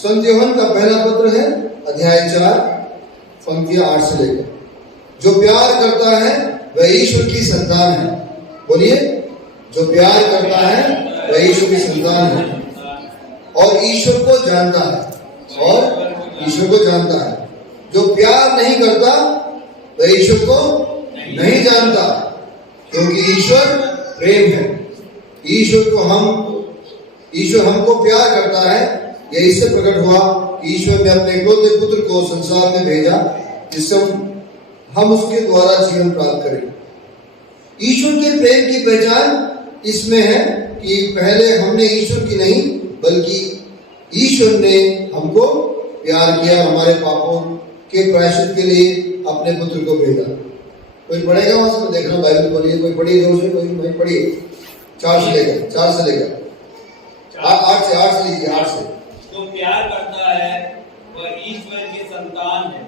संत यूहन्ना का पहला पत्र है, अध्याय 4 पंक्तियां 8 से लेकर। जो प्यार करता है वह ईश्वर की संतान है। बोलिए, जो प्यार करता है वह ईश्वर की संतान है और ईश्वर को जानता है, और ईश्वर को जानता है। जो प्यार नहीं करता वह ईश्वर को नहीं जानता, क्योंकि ईश्वर प्रेम है। ईश्वर हमको प्यार करता है, यह इससे प्रकट हुआ कि ईश्वर ने अपने इकलौते पुत्र को संसार में भेजा, जिससे हम उसके द्वारा जीवन प्राप्त करें। ईश्वर के प्रेम की पहचान इसमें है कि पहले हमने ईश्वर की नहीं, बल्कि ईश्वर ने हमको प्यार किया, हमारे पापों के प्रायश्चित के लिए अपने पुत्र को भेजा। कोई पढ़ेगा वहां से? देखना, बाइबल बोलिए, कोई पढ़िए जोर से, कोई पढ़िए। 4 से लेकर 8 से लीजिए, 8 से। जो प्यार करता है वह ईश्वर की संतान है,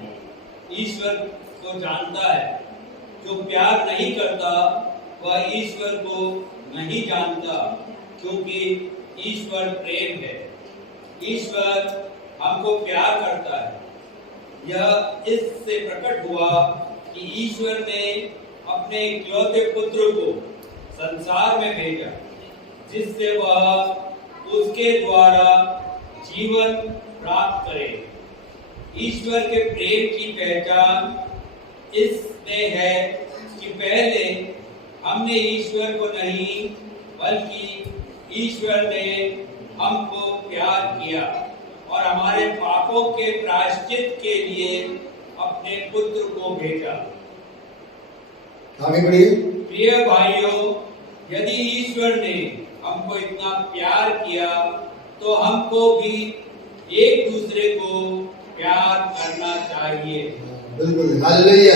ईश्वर को जानता है। जो प्यार नहीं करता वह ईश्वर को नहीं जानता, क्योंकि ईश्वर प्रेम है। ईश्वर हमको प्यार करता है। यह इससे प्रकट हुआ कि ईश्वर ने अपने इकलौते पुत्र को संसार में भेजा, जिससे वह उसके द्वारा जीवन प्राप्त करे। ईश्वर के प्रेम की पहचान इसमें है कि पहले हमने ईश्वर को नहीं, बल्कि ईश्वर ने हमको प्यार किया और हमारे पापों के प्रायश्चित के लिए अपने पुत्र को भेजा। आगे बढ़िए। प्रिय भाइयों, यदि ईश्वर ने हमको इतना प्यार किया तो हमको भी एक दूसरे को प्यार करना चाहिए। बिल्कुल, हालेलुया।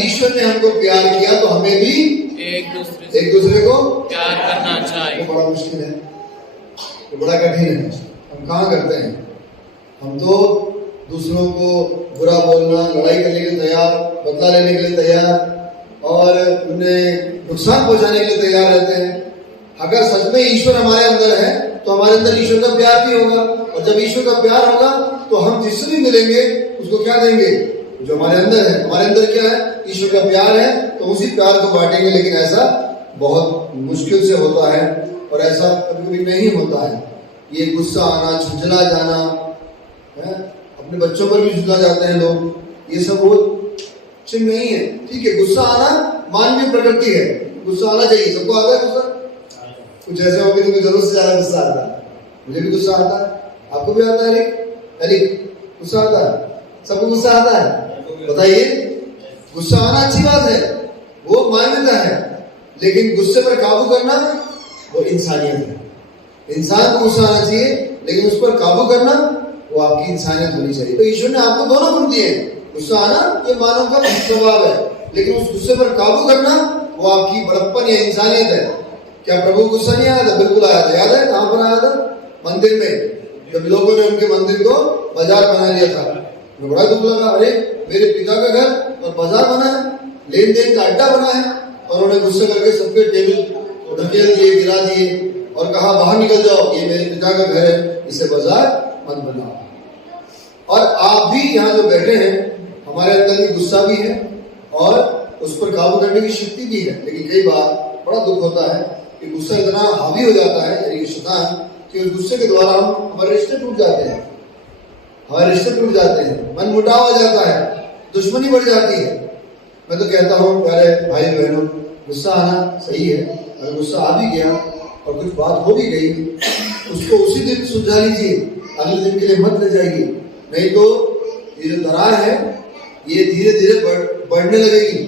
ईश्वर ने हमको प्यार किया तो हमें भी एक दूसरे को प्यार करना चाहिए। तो बड़ा मुश्किल है, तो बड़ा कठिन है। हम कहाँ करते हैं? हम तो दूसरों को बुरा बोलना, लड़ाई करने के लिए तैयार, बदला लेने के लिए तैयार और उन्हें नुकसान पहुंचाने के लिए तैयार रहते हैं। अगर सच में ईश्वर हमारे अंदर है तो हमारे अंदर ईश्वर का प्यार भी होगा, और जब ईश्वर का प्यार होगा तो हम जिससे भी मिलेंगे उसको क्या देंगे? जो हमारे अंदर है। हमारे अंदर क्या है? ईश्वर का प्यार है, तो उसी प्यार को बांटेंगे। लेकिन ऐसा बहुत मुश्किल से होता है, और ऐसा कभी कभी नहीं होता है। ये गुस्सा आना, झुंझला जाना है, अपने बच्चों पर भी झुंझला जाते हैं लोग, ये सब वो ठीक नहीं है। ठीक है, गुस्सा आना मानवीय प्रकृति है, गुस्सा आना चाहिए। सबको आता है गुस्सा? कुछ ऐसे हो गए तो जरूरत से ज्यादा गुस्सा आता है। मुझे भी गुस्सा आता है, आपको भी आता है? एरिक गुस्सा आता है? सबको गुस्सा आता है? बताइए। गुस्सा आना अच्छी बात है, वो मान्यता है, लेकिन गुस्से पर काबू करना वो इंसानियत है। इंसान को गुस्सा आना चाहिए, लेकिन उस पर काबू करना वो आपकी इंसानियत होनी चाहिए। तो ईश्वर ने आपको दोनों गुण दिए। गुस्सा आना ये मानव का स्वभाव है, लेकिन उस गुस्से पर काबू करना वो आपकी बड़प्पन या इंसानियत है। क्या प्रभु गुस्सा नहीं आया था? बिल्कुल आया था। याद है कहां पर आया था? मंदिर में, जब लोगों ने उनके मंदिर को बाजार बना लिया था। मुझे बड़ा दुख लगा, अरे मेरे पिता का घर और बाजार बना है, लेन देन का अड्डा बना है, और उन्होंने गुस्से करके सबके टेबल ढकेल दिए, गिरा दिए और कहा बाहर निकल जाओ, ये मेरे पिता का घर है, इसे बाजार मत बनाओ। और आप भी यहाँ जो बैठे हैं, हमारे अंदर भी गुस्सा भी है और उस पर काबू करने की शक्ति भी है। लेकिन कई बार बड़ा दुख होता है कि गुस्सा इतना हावी हो जाता है, यानी शैतान, कि उस गुस्से के द्वारा हमारे रिश्ते टूट जाते हैं, मन मुटाव आ जाता है, दुश्मनी बढ़ जाती है। मैं तो कहता हूँ प्यारे भाई बहनों, गुस्सा आना सही है। अगर गुस्सा आ भी गया और कुछ बात हो भी गई, उसको उसी दिन सुलझा लीजिए, अगले दिन के लिए मत ले जाइए। नहीं तो ये जो दरार है ये धीरे धीरे बढ़ने लगेगी,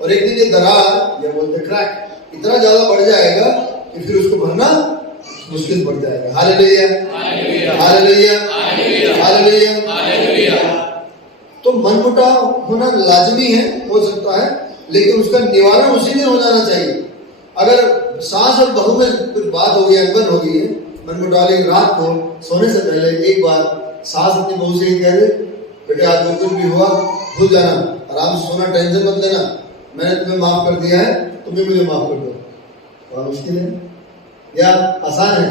और एक दिन ये दरार, या बोलते क्रैक, इतना ज्यादा बढ़ जाएगा कि फिर उसको भरना मुश्किल पड़ जाएगा। Hallelujah, hallelujah, hallelujah, hallelujah. तो मनमुटाव होना लाजमी है, हो सकता है, लेकिन उसका निवारण उसी दिन हो जाना चाहिए। अगर सास और बहू में कुछ बात हो गई, अनबन हो गई है, मनमुटाव, लेकिन रात को सोने से पहले एक बार सास अपनी बहू से ही कह दे, बेटे आज जो कुछ भी हुआ भूल जाना, आराम से सोना, टेंशन मत लेना, मैंने तुम्हें माफ कर दिया है, तुम्हें मुझे माफ कर दो। और मुश्किल है या आसान है?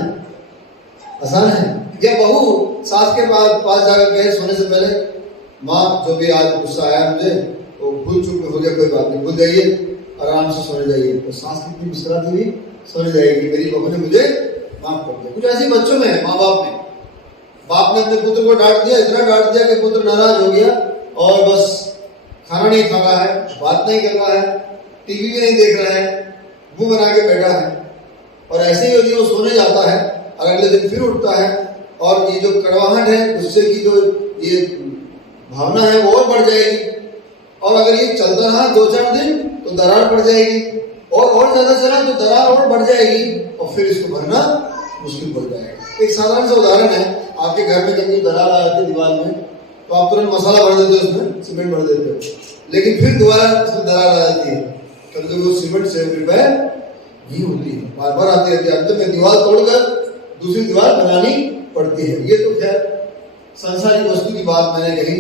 आसान है। या बहू सास के पास जाकर कहे सोने से पहले, माँ जो भी आज गुस्सा आया मुझे वो भूल चूक में हो गया, कोई बात नहीं, भूल जाइए, आराम से सोने जाइए। तो सास कितनी मुस्कुराती हुई सोने जाएगी, मेरी बहू ने मुझे माफ कर दिया। कुछ ऐसे बच्चों में है, माँ बाप ने अपने पुत्र को डांट दिया, इतना डांट दिया कि पुत्र नाराज हो गया और बस खाना नहीं खा रहा है, बात नहीं कर रहा है, टीवी भी नहीं देख रहा है, मुंह बना के बैठा है। और ऐसे ही यदि वो सोने जाता है और अगले दिन फिर उठता है और ये जो कड़वाहट है, गुस्से की जो ये भावना है वो और बढ़ जाएगी। और अगर ये चलता रहा 2-4 दिन तो दरार पड़ जाएगी, और ज्यादा चला तो दरार और बढ़ जाएगी और फिर इसको भरना मुश्किल पड़ जाएगा। एक साधारण सा उदाहरण है, आपके घर में जब कोई दरार आ जाती है दीवार में तो आप तुरंत मसाला भर देते हो, उसमें सीमेंट भर देते हो, लेकिन फिर दोबारा उसमें दरार आ जाती है, कभी वो सीमेंट से रिपेयर नहीं होती है, बार बार आती रहती है, अंत में दीवार तोड़कर दूसरी दीवार बनानी पड़ती है। ये तो खैर संसारिक वस्तु की बात मैंने कही,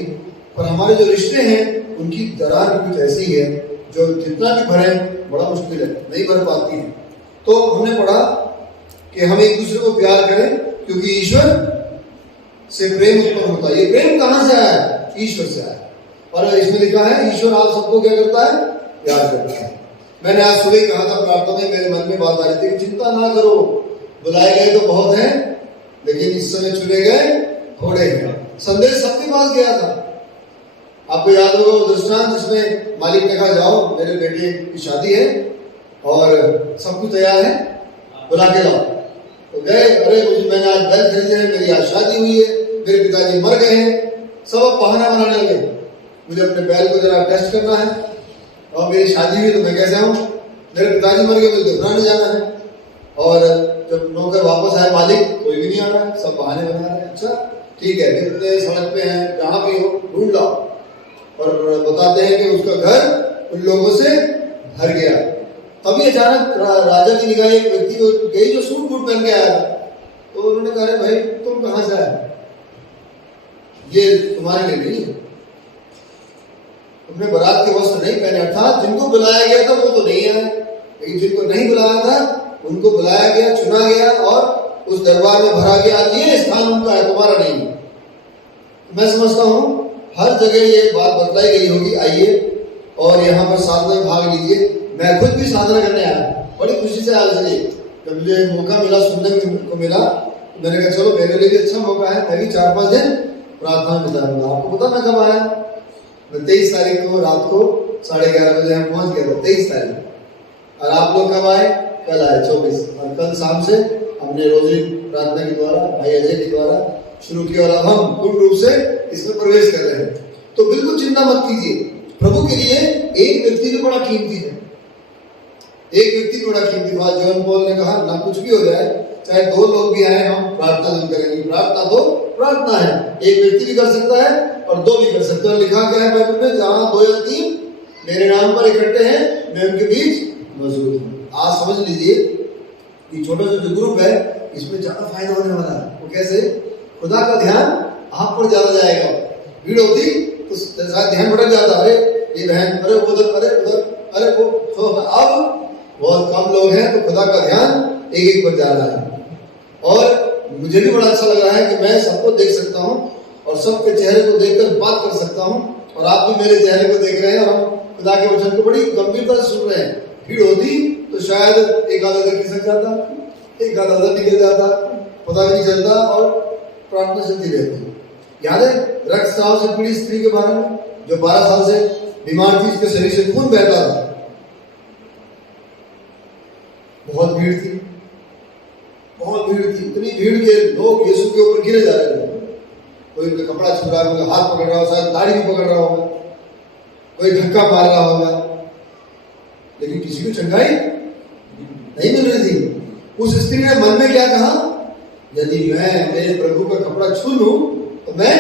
पर हमारे जो रिश्ते हैं उनकी दरार भी कुछ ऐसी है जो जितना भी भरे बड़ा मुश्किल है, नहीं भर पाती है। तो हमने पढ़ा कि हम एक दूसरे को प्यार करें क्योंकि ईश्वर से प्रेम उत्पन्न होता है। ये प्रेम कहां से आया? ईश्वर से आया। और इसमें लिखा है ईश्वर आप सबको क्या करता है? प्यार करता है। मैंने आज सुबह कहा था प्रार्थना में, मेरे मन में बात आ रही थी कि चिंता ना करो, बुलाए गए तो बहुत हैं लेकिन इस समय चुने गए थोड़े हैं। संदेश सबके पास गया था, आपको याद होगा वो दृष्टांत जिसमें मालिक ने कहा जाओ मेरे बेटे की शादी है और सब कुछ तैयार है, बुला के लाओ। तो गए, अरे मुझे मैंने आज बैल खरीदे हैं, मेरी आज शादी हुई है, मेरे पिताजी मर गए हैं, सब अब बहाना बनाने लगे, मुझे अपने बैल को जरा टेस्ट करना है और मेरी शादी हुई तो मैं कैसे आऊँ, मेरे पिताजी मर गए, मुझे दफनाने जाना है। और जब नौकर वापस आए, मालिक कोई भी नहीं आ रहा है, सब बहाने बना रहे हैं। अच्छा ठीक है, कितने सड़क पे हैं, जहाँ भी हो ढूंढ लाओ। और बताते हैं कि उसका घर उन लोगों से भर गया। तभी अचानक राजा की निगाह एक व्यक्ति को गई जो सूट बूट पहन के आया था। तो उन्होंने कहा भाई तुम कहां से आए? ये तुम्हारे लिए नहीं है, तुमने बारात के वस्त्र नहीं पहने। अर्थात जिनको बुलाया गया था वो तो नहीं आए, लेकिन जिनको नहीं बुलाया था उनको बुलाया गया, चुना गया और उस दरबार में भरा गया। ये स्थान उनका है, तुम्हारा नहीं है। मैं समझता हूं हर जगह ये बात बतलाई गई होगी। आइए और यहाँ पर साधना में भाग लीजिए। मैं खुद भी साधना करने आया, बड़ी खुशी से आया। जब मुझे मौका मिला, सुनने को मिला, तो मैंने कहा चलो मेरे लिए भी अच्छा मौका है, मैं भी 4-5 दिन प्रार्थना में बिताऊंगा। आपको पता मैं कब आया? मैं 23 तारीख को रात को 11:30 बजे हम पहुंच गया था, 23 तारीख। और आप लोग कब आए? कल आए 24। और कल शाम से हमने रोजी प्रार्थना के द्वारा, भाई अजय के द्वारा शुरू किया और अब हम पूर्ण रूप से इसमें प्रवेश कर रहे हैं। तो बिल्कुल चिंता मत कीजिए, प्रभु के लिए एक व्यक्ति भी बड़ा कीमती है। एक व्यक्ति बड़ा कीमती बात जॉन पॉल ने कहा, ना कुछ भी हो जाए, चाहे 2 लोग भी आए, हम प्रार्थना जरूर करेंगे। प्रार्थना तो प्रार्थना है, एक व्यक्ति भी कर सकता है और 2 भी कर सकते हैं। लिखा क्या है बाइबल में? जहां 2 या 3 मेरे नाम पर इकट्ठे हैं, मैं उनके बीच मौजूद हूँ। आज समझ लीजिए कि छोटा सा जो ग्रुप है इसमें ज्यादा फायदा होने वाला है। वो कैसे? खुदा का ध्यान आप पर ज्यादा जाएगा। भीड़ होती तो ध्यान भटक जाता, अरे ये बहन, अरे उधर, अरे उधर, अरे वो। तो अब बहुत कम लोग हैं तो खुदा का ध्यान एक पर जा रहा है। और मुझे भी बड़ा अच्छा लग रहा है कि मैं सबको देख सकता हूँ और सबके चेहरे को देखकर बात कर सकता हूँ, और आप भी मेरे चेहरे को देख रहे हैं और हम खुदा के वचन को बड़ी गंभीरता से सुन रहे हैं। भीड़ होती तो शायद एक आधा उधर खिसक जाता, एक आधा उधर निकल जाता, पता भी नहीं चलता और प्रार्थना चलती रहती। याद है रक्तस्राव से पीड़ित स्त्री के बारे में, जो 12 साल से बीमार थी, उसके शरीर से खून बहता था। बहुत भीड़ थी, बहुत भीड़ थी, इतनी भीड़ के लोग यीशु के ऊपर गिरे जा रहे थे। कोई कपड़ा छू रहा होगा, हाथ पकड़ रहा होगा, शायद दाढ़ी भी पकड़ रहा होगा, कोई धक्का मार रहा होगा, लेकिन किसी को चंगाई नहीं मिल रही थी। उस स्त्री ने मन में क्या कहा? यदि मैं मेरे प्रभु का कपड़ा छू लूं तो मैं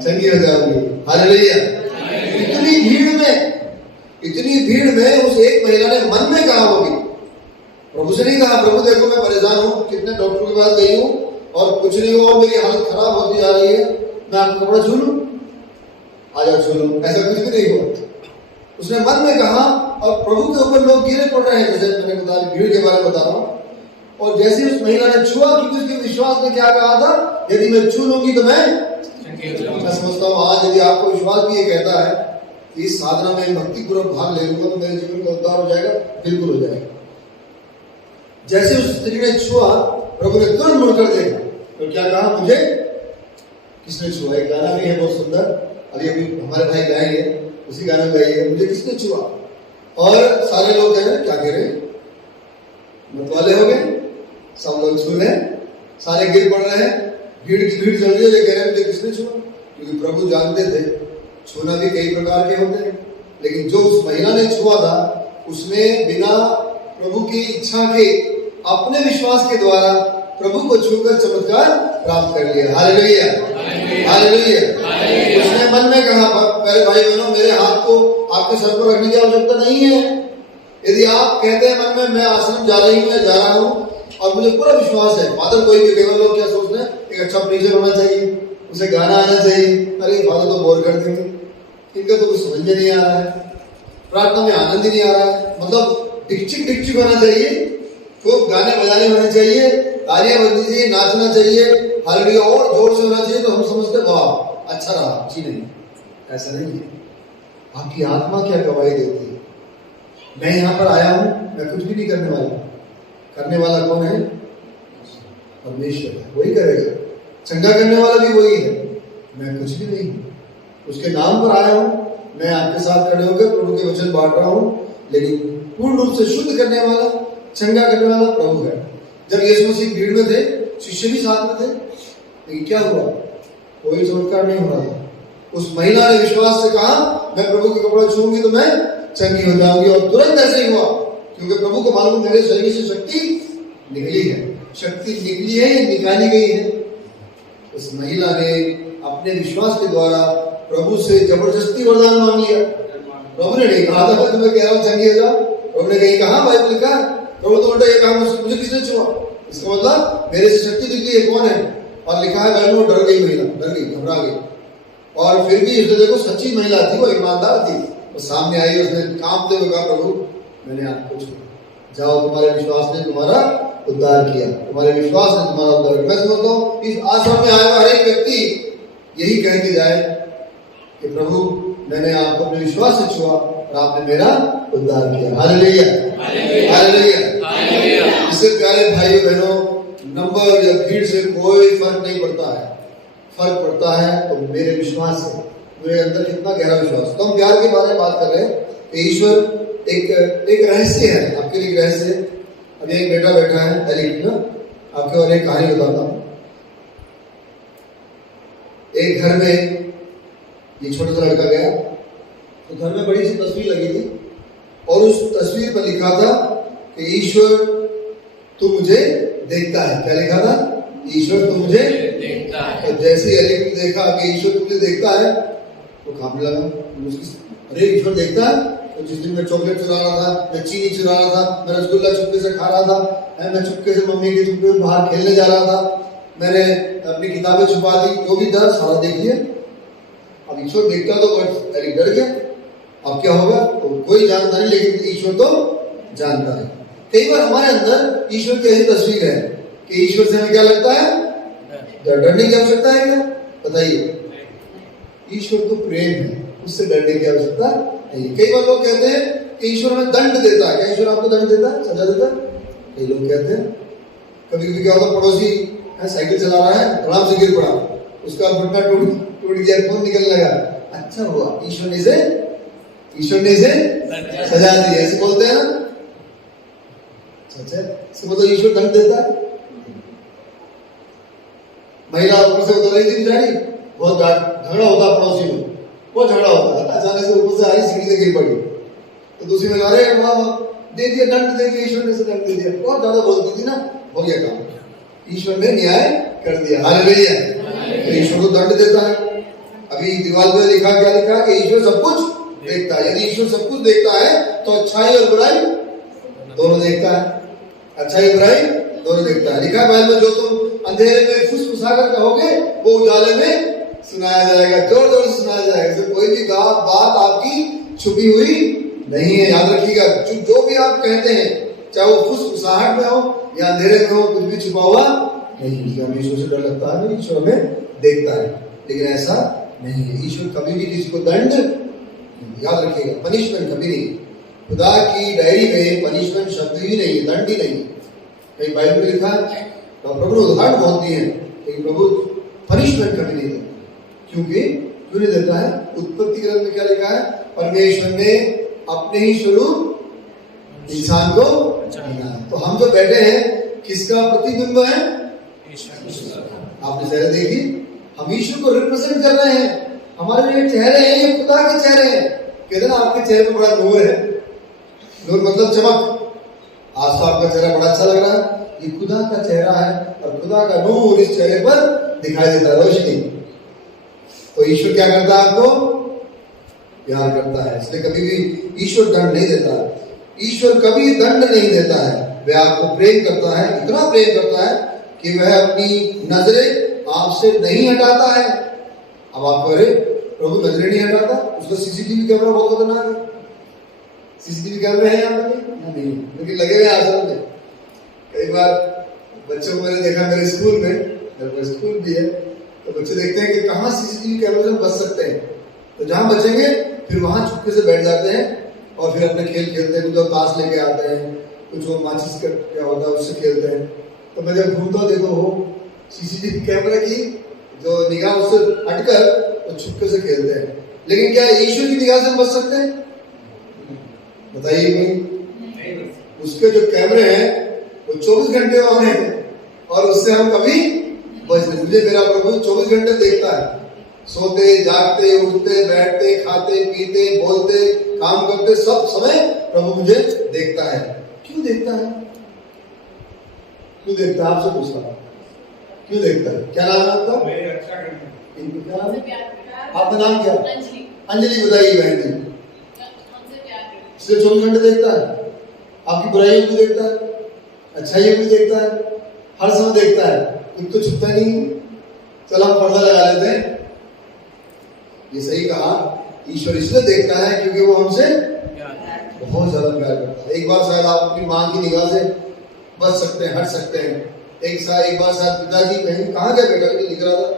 चंगी हो जाऊंगी। हालेलुया। इतनी भीड़ में उस एक महिला ने मन में कहा होगी, प्रभु से नहीं कहा प्रभु देखो मैं परेशान हूँ, कितने डॉक्टर के पास गई हूँ और कुछ नहीं हुआ और मेरी हालत खराब होती जा रही है, मैं आपका कपड़ा छू लूं? आजा छू लूं। ऐसा कुछ भी नहीं हुआ। उसने मन में कहा और प्रभु के ऊपर लोग गिरे पड़ रहे हैं। जैसे मैंने बता भीड़ के बारे में बता रहा हूँ, और जैसे उस महिला ने छुआ, क्योंकि उसके विश्वास ने क्या कहा था, यदि मैं छू लूंगी तो मैं समझता हूँ आज यदि आपको विश्वास भी ये कहता है कि इस साधना में भक्ति पूर्वक भाग ले लूंगा तो मेरे जीवन का उद्धार हो जाएगा, बिल्कुल हो जाएगा। जैसे उस स्त्री ने छुआ, प्रभु ने तुरंत मुड़कर देखा तो क्या कहा, मुझे किसने छुआ। एक गाना भी है बहुत सुंदर, अभी अभी हमारे भाई गाएंगे, उसी गाना में गाइए, मुझे किसने छुआ। और सारे लोग कह रहे हैं, क्या कह रहे हैं, मतवाले हो गए, सब लोग छू रहे हैं, सारे गिर पड़ रहे हैं, भीड़ की भीड़ चल रही है, ये कह रहे हैं मुझे किसने छुआ। क्योंकि प्रभु जानते थे छूना भी कई प्रकार के होते हैं, लेकिन जो उस महिला ने छुआ था उसने बिना प्रभु की इच्छा के अपने विश्वास के द्वारा प्रभु को छूकर चमत्कार प्राप्त कर लिया। Hallelujah, hallelujah. उसने मन में कहा, प्यारे भाई बहनों, मेरे हाथ को आपके सर पर रखने की आवश्यकता नहीं है। यदि आप कहते हैं मन में मैं आश्रम जा रही हूँ या जा रहा हूँ और मुझे पूरा विश्वास है, फादर कोई भी, केवल लोग क्या सोचते हैं, एक अच्छा प्रीचर होना चाहिए, उसे गाना आना चाहिए, अरे फादर तो बोर कर देंगे, इनका तो कुछ समझ में नहीं आ रहा है, प्रार्थना में आनंद ही नहीं आ रहा है, मतलब डिक्चिक होना चाहिए, खूब गाने बजाने होने चाहिए, तालियां बजनी चाहिए, नाचना चाहिए, हालेलुया और जोर से होना चाहिए, तो हम समझते वाह अच्छा रहा। जी नहीं, ऐसा नहीं है। आपकी आत्मा क्या गवाही देती है, मैं यहाँ पर आया हूँ, मैं कुछ भी नहीं करने वाला, करने वाला कौन है, परमेश्वर है, वही करेगा, चंगा करने वाला भी वही है, मैं कुछ भी नहीं, उसके नाम पर आया हूँ, मैं आपके साथ खड़े होकर प्रभु के वचन बांट रहा हूँ, लेकिन पूर्ण रूप से शुद्ध करने वाला, चंगा करने वाला प्रभु है। जब यीशु मसीह भीड़ में थे, शिष्य भी साथ में थे, लेकिन क्या हुआ, कोई चमत्कार नहीं हो रहा था। उस महिला ने विश्वास से कहा, मैं प्रभु के कपड़ा छूंगी तो मैं चंगी हो जाऊंगी, और तुरंत ऐसे ही हुआ, क्योंकि प्रभु को मालूम मेरे शरीर से शक्ति निकली है, शक्ति निकली है, निकाली गई है। उस महिला ने अपने विश्वास के द्वारा प्रभु से जबरदस्ती वरदान मांग लिया। प्रभु ने नहीं कहा था मैं तुम्हें कह रहा हूं चंगी हो जाओ, प्रभु ने कहीं कहा, बाइबल लिखा, प्रभु तो उल्टा ये कहा, मुझे किसने छुआ, इसका मतलब मेरे से शक्ति निकली है, कौन है, और लिखा है बहनों डर गई महिला, डर गई, घबरा गई, और फिर भी उसने देखो सच्ची महिला थी, वो ईमानदार थी, वो सामने आई, उसने कांपते हुए कहा, प्रभु मैंने आपको छुआ, जाओ तुम्हारे विश्वास ने तुम्हारा उद्धार किया, तुम्हारे विश्वास ने तुम्हारा उद्धार किया। मैं समझता हूँ इस आश्रम में आया हुआ हर एक व्यक्ति यही कह के जाए कि प्रभु मैंने आपको अपने विश्वास से छुआ और आपने मेरा उद्धार किया। Hallelujah, hallelujah. इससे प्यारे भाइयों बहनों, नंबर या भीड़ से कोई फर्क नहीं पड़ता है, फर्क पड़ता है तो मेरे विश्वास से, मेरे अंदर कितना गहरा विश्वास। तो हम प्यार के बारे में बात कर रहे हैं कि ईश्वर एक रहस्य है, आपके लिए रहस्य है। अभी एक बेटा बैठा है एलिट ना, आपको और एक कहानी बताता हूँ। एक घर में ये छोटा सा लड़का गया, तो घर में बड़ी सी तस्वीर लगी थी और उस तस्वीर पर लिखा था कि ईश्वर तू मुझे देखता है। क्या लिखा था, ईश्वर तू मुझे देखता है। तो जैसे एलिट ने देखा कि ईश्वर तुझे देखता है तो कांपने लगा, अरे ईश्वर देखता है। तो जिस दिन मैं चॉकलेट चुरा रहा था, मैं चीनी चुरा रहा था, मैं रसगुल्ला चुपके से खा रहा था, मैं चुपके से मम्मी के चुपके में बाहर खेलने जा रहा था, मैंने अपनी किताबें छुपा दी, जो भी था सारा देख लिया। अब ईश्वर देखता तो एलिट डर गया, अब क्या होगा, तो कोई जानता नहीं, लेकिन ईश्वर तो जानता है। कई बार हमारे अंदर ईश्वर की ऐसी तस्वीर है कि ईश्वर से हमें क्या लगता है, डरने की आवश्यकता है क्या, बताइए। ईश्वर तो प्रेम है, उससे डरने की आवश्यकता नहीं। कई बार लोग कहते हैं कि ईश्वर हमें दंड देता है। क्या ईश्वर आपको दंड देता है, सजा देता है? कई लोग कहते हैं। कभी कभी क्या होता, पड़ोसी साइकिल चला रहा है, धड़ाम से गिर पड़ा, उसका घुटना टूट गया, खून निकलने लगा, अच्छा हुआ ईश्वर ने इसे सजा दी, ऐसे बोलते हैं ना। अच्छा, इसका मतलब ईश्वर दंड देता है। महिला ऊपर से उतर रही थी बेचारी, बहुत झगड़ा होता पड़ोसी में, बहुत झगड़ा होता है, अचानक से ऊपर से आई, सीढ़ी से गिर पड़ी, तो दूसरी महिला अरे वाह दे दिया, दंड दे दिया, ईश्वर ने दंड दे दिया, बहुत ज्यादा बोलती थी ना, हो गया काम, ईश्वर ने न्याय कर दिया। हालेलुया, ईश्वर को दंड देता है। अभी दीवार पे लिखा, क्या लिखा कि ईश्वर सब कुछ देखता है। यदि ईश्वर सब कुछ देखता है तो अच्छाई और बुराई दोनों देखता है, अच्छाई बुराई दोनों देखता है। लिखा है बाइबल में, जो तुम अंधेरे में फुसफुसा कर कहोगे वो उजाले में सुनाया जाएगा, जोर जोर से सुनाया जाएगा। तो कोई भी बात आपकी छुपी हुई नहीं है, याद रखिएगा। जो भी आप कहते हैं, चाहे वो फुसफुसाहट में हो, या अंधेरे में हो, कुछ भी छुपा हुआ नहीं। इसलिए हमें ईश्वर से डर लगता है, ईश्वर हमें देखता है, लेकिन ऐसा नहीं है। ईश्वर कभी भी किसी को दंड, याद रखिएगा, पनिशमेंट कभी नहीं। खुदा की डायरी में पनिशमेंट शब्द ही नहीं है, दंड ही नहीं है। कहीं बाइबल में लिखा है तो प्रभु ने उदाहरण बहुत दिए हैं, लेकिन प्रभु पनिशमेंट कभी नहीं देता। क्योंकि क्यों नहीं देता है? उत्पत्ति ग्रंथ में क्या लिखा है? परमेश्वर ने अपने ही स्वरूप इंसान को बनाया। तो हम जो बैठे हैं किसका प्रतिबिंब है? आपने चेहरे देखी, हम ईश्वर को रिप्रेजेंट कर रहे हैं। हमारे जो चेहरे हैं ये खुदा के चेहरे हैं। कहते ना आपके चेहरे पर बड़ा नूर है, नूर मतलब चमक। आज तो आपका चेहरा बड़ा अच्छा लग रहा है, ये खुदा का चेहरा है और खुदा का नूर इस चेहरे पर दिखाई देता है, रोशनी। तो ईश्वर क्या करता है? आपको प्यार करता है, इसलिए कभी भी ईश्वर दंड नहीं देता। ईश्वर कभी दंड नहीं देता है, वह आपको प्रेम करता है, इतना प्रेम करता है कि वह अपनी नजरें आपसे नहीं हटाता है। अब आप कह रहे प्रभु नजरें नहीं हटाता, उसका सीसीटीवी कैमरा बहुत खतरनाक है। सीसीटीवी कैमरे हैं यहाँ पे नहीं, लेकिन लगे हुए आश्रम में। कई बार बच्चों को मैंने देखा मेरे स्कूल में, मेरे स्कूल भी है, तो बच्चे देखते हैं कि कहाँ सीसीटीवी कैमरे से बच सकते हैं, तो जहां बचेंगे फिर वहां चुपके से बैठ जाते हैं और फिर अपने खेल खेलते हैं। कुछ ताश लेके आते हैं, कुछ वो माचिस का क्या होता है उससे खेलते हैं। तो मैं जब घूमता देखो हो सीसीटीवी कैमरे की जो निगाह उससे हटकर वो चुपके से खेलते हैं। लेकिन क्या ईश्वर की निगाह से बच सकते हैं? बताइए कोई। उसके जो कैमरे हैं वो 24 घंटे ऑन है और उससे हम कभी बच नहीं। मुझे मेरा प्रभु 24 घंटे देखता है, सोते जागते उठते बैठते खाते पीते बोलते काम करते सब समय प्रभु मुझे देखता है। क्यों देखता है? क्यों देखता है? आपसे पूछता हूं, क्यों देखता है? क्या नाम है आपका? मेरी रक्षा करना। इनको क्या नाम है? आपका नाम क्या? अंजलि। बताइए बहन जी। इसलिए 24 घंटे देखता है, आपकी बुराइयों को देखता है, अच्छाइयों को देखता है, हर समय देखता है, कुछ तो छुपता नहीं। चलो हम पर्दा लगा लेते हैं। ये सही कहा, ईश्वर इसलिए देखता है क्योंकि वो हमसे बहुत ज्यादा प्यार करता है। एक बार शायद आप अपनी माँ की निगाह से बच सकते हैं, हट सकते हैं। एक बार शायद पिताजी कहीं कहाँ गया बेटा भी दिख रहा था।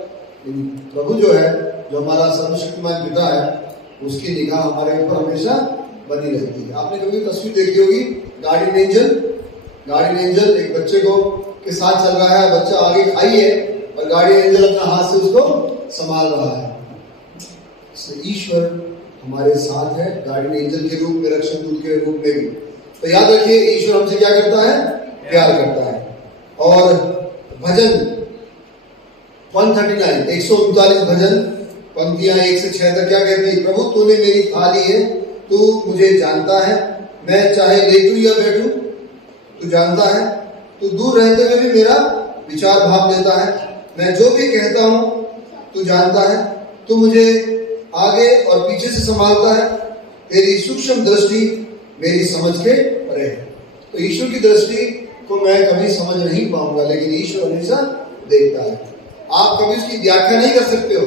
प्रभु जो है, जो हमारा सर्वशक्तिमान पिता है, उसकी निगाह हमारे ऊपर हमेशा बनी रहती है। आपने कभी तस्वीर देखी होगी गार्डियन एंजल एक बच्चे को के साथ चल रहा है, बच्चा आगे खाई है और गार्डियन एंजल अपना हाथ से उसको संभाल रहा है। ईश्वर हमारे साथ है, गार्डियन एंजल के रूप में, रक्षक दूत के रूप में भी। तो याद रखिए ईश्वर हमसे क्या करता है? प्यार करता है। और भजन 139 139 भजन पंक्तियां 1 से 6 तक क्या कहती है? प्रभु तूने मेरी थाली है, तू मुझे जानता है, मैं चाहे लेटूं या बैठूं तू जानता है, तू दूर रहते हुए भी मेरा विचार भाव लेता है, मैं जो भी कहता हूं तू जानता है, तू मुझे आगे और पीछे से संभालता है, तेरी सूक्ष्म दृष्टि मेरी समझ के परे है। तो ईश्वर की दृष्टि को मैं कभी समझ नहीं पाऊंगा, लेकिन ईश्वर हमेशा देखता है। आप कभी उसकी व्याख्या नहीं कर सकते हो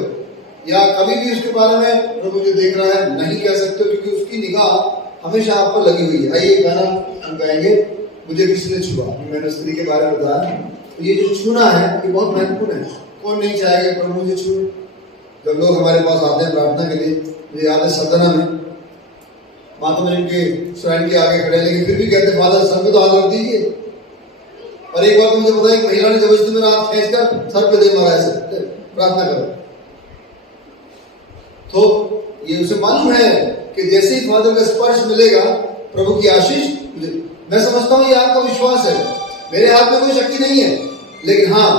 या कभी भी उसके बारे में प्रभु जो देख रहा है नहीं कह सकते हो, क्योंकि उसकी निगाह हमेशा आप पर लगी हुई है। आइए गाना हम गाएंगे, मुझे किसने छुआ। मैंने स्त्री के बारे में बताया, तो ये जो छूना है ये बहुत महत्वपूर्ण है। कौन नहीं चाहेगा प्रभु मुझे छूए? जब लोग हमारे पास आते हैं प्रार्थना के लिए, मुझे याद है सदना में माता मरियम के श्राइन के आगे खड़े, लेकिन फिर भी कहते फादर सर पे तो हाथ रख दीजिए। और एक बार तो मुझे पता है, एक महिला ने जबरदस्ती मेरा हाथ खींचकर सर पे दे मारा, ऐसे प्रार्थना करो। तो ये उसे मालूम है कि जैसे ही फादर का स्पर्श मिलेगा प्रभु की आशीष। मैं समझता हूँ ये आपका विश्वास है, मेरे हाथ में कोई शक्ति नहीं है, लेकिन हाँ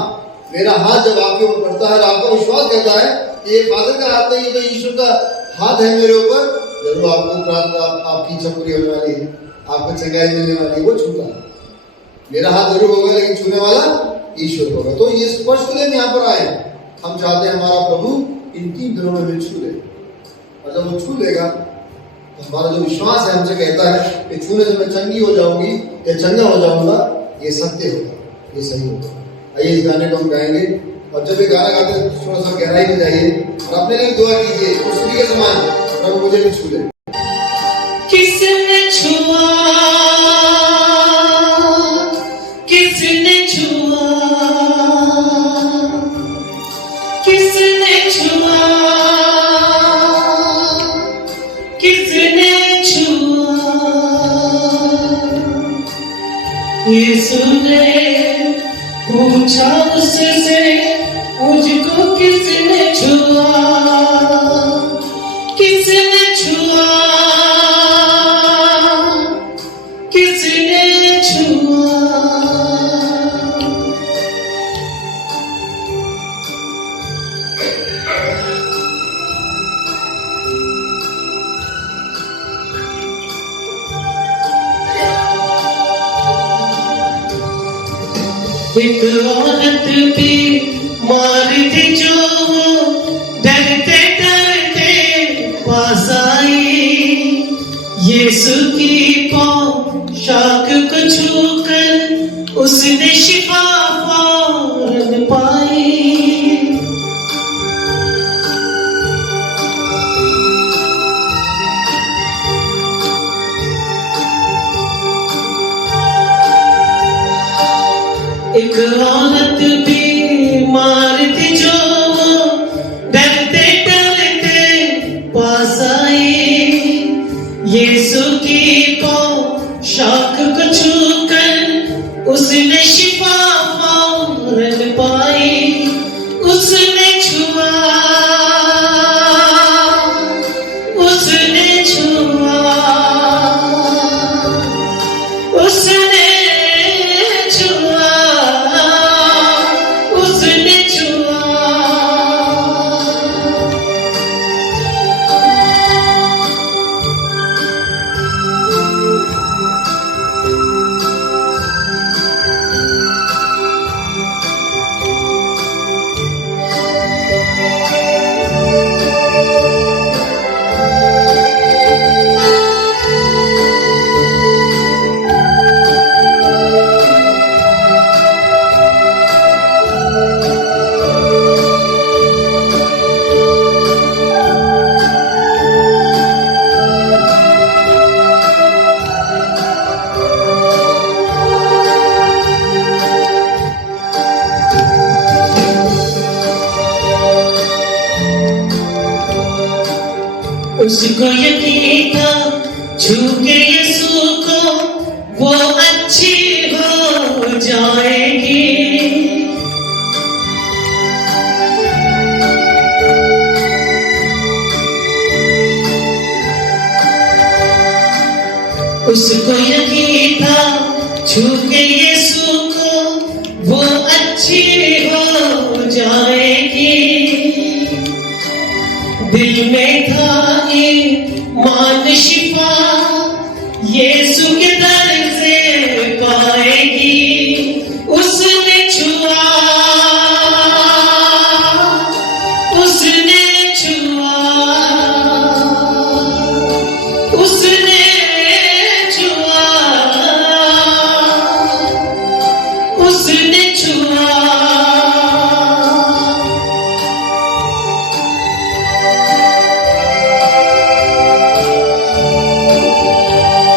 मेरा हाथ जब आपके ऊपर पड़ता है, आपका विश्वास कहता है कि ये फादर का हाथ नहीं, ये तो ईश्वर का हाथ है मेरे ऊपर, जरूर आपको प्रार्थना आपकी इच्छा पूरी होने वाली है, आपको चंगाई मिलने वाली है। वो छूता है, मेरा हाथ जरूर होगा लेकिन छूने वाला ईश्वर होगा। तो ये स्पर्श के लिए हम यहाँ पर आए। हम चाहते हैं हमारा प्रभु इन 3 दिनों में हमें छू ले, और जब वो छू लेगा तो हमारा जो विश्वास है हमसे कहता है कि छूने से मैं चंगी हो जाऊंगी या चंगा हो जाऊंगा, ये सत्य होगा, ये सही होगा। आइए इस गाने को हम गाएंगे, और जब ये गाना गाते हैं थोड़ा सा गहराई में जाइए और अपने लिए दुआ कीजिए, उसी के समान प्रभु मुझे भी छू ले। किसने छुआ, किसने यीशु ने पूछा उससे, मुझको किसने छुआ, किसने छुआ, किसने छुआ। एक औरत भी मार थी जो डरते डरते पास आई, यीशु की पोशाक को छूकर उसने शिफा फौरन पाई। एक औरत बीमार थी जो डरते डरते पास आई, यीशु की पोशाक को छूकर उसने शिफा फौरन पाई। उसने छुआ, उसने छुआ, उसने छुआ, उसने छुआ। उसको यकीन था छू के यीशु को वो अच्छी हो जाएगी। उसको यकीन था छू के यीशु को वो अच्छी हो जाएगी। दिल में था ईमान शिफा